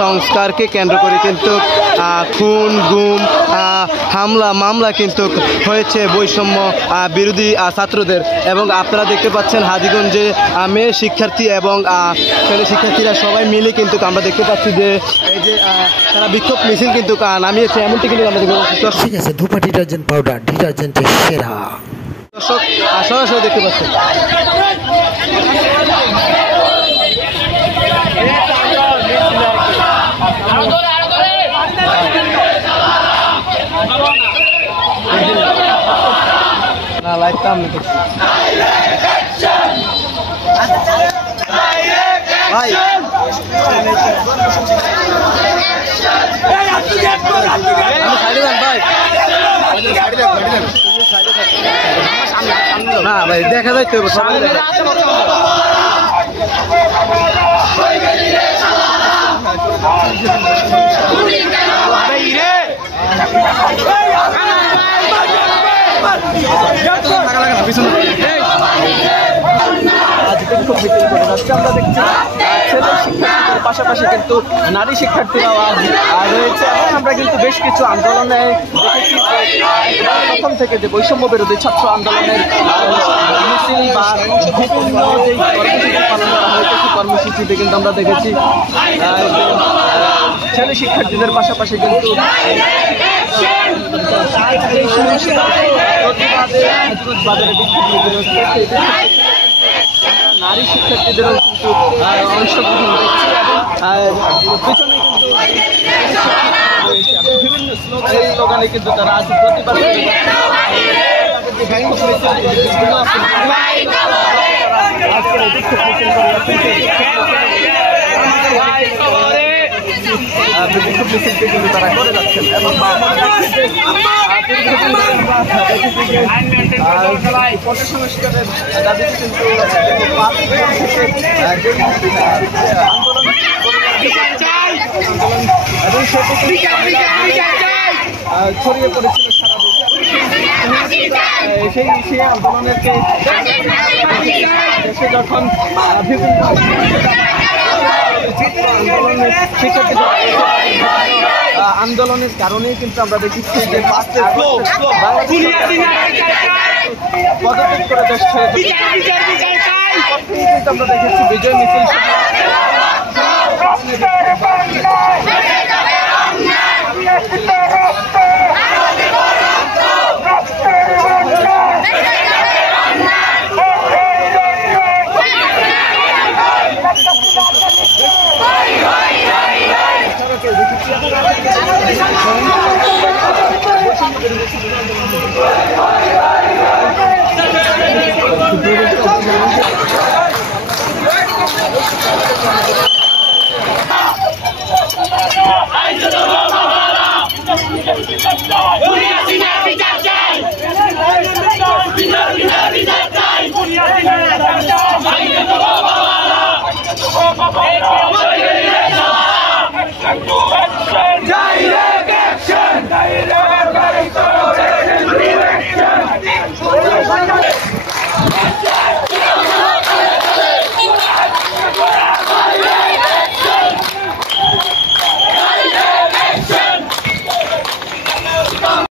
সংস্কারকে কেন্দ্র করে কিন্তু খুন গুম হামলা মামলা কিন্তু হয়েছে বৈষম্য বিরোধী ছাত্রদের। এবং আপনারা দেখতে পাচ্ছেন হাজীগঞ্জে মেয়ে শিক্ষার্থী এবং ছেলে শিক্ষার্থীরা সবাই মিলে কিন্তু আমরা দেখতে পাচ্ছি যে এই যে তারা বিক্ষোভ মিছিল কিন্তু নামিয়েছে, এমনটি কিন্তু আমরা দেখতে পাচ্ছি। ঠিক আছে, ধূপা ডিটারজেন্ট পাউডার ডিটারজেন্টের সেরা। দর্শক সরাসরি দেখতে পাচ্ছেন। না লাইট কাম না করছি ভাই। না ভাই দেখা যায় তো আমরা দেখছি ছেলে শিক্ষার্থীদের পাশাপাশি কিন্তু নারী শিক্ষার্থীরাও রয়েছে এবং আমরা কিন্তু বেশ কিছু আন্দোলনে দেখেছি প্রথম থেকে যে বৈষম্য বিরোধী ছাত্র আন্দোলনের মিছিল বা বিভিন্ন যে কর্মসূচি পালন করা হয়েছে সেই কর্মসূচিতে কিন্তু আমরা দেখেছি ছেলে শিক্ষার্থীদের পাশাপাশি কিন্তু নারী শিক্ষার্থীদেরও কিন্তু অংশগ্রহণ দেখছি এবং পিছনে কিন্তু বিভিন্ন স্লোগানে কিন্তু তারা আছে প্রতিবাদ বিক্ষোভ মিছিলটি কিন্তু তারা করে যাচ্ছেন এবং পথ সংস্কারের দাবিতে কিন্তু এবং ছড়িয়ে পড়েছিল সারা সেই আন্দোলনের দেশে যখন বিভিন্ন আন্দোলনের কারণেই কিন্তু আমরা দেখেছি যে পদত্যাগ করে দেশ ছেড়ে কিন্তু আমরা দেখেছি বিজয় মিছিল Hey,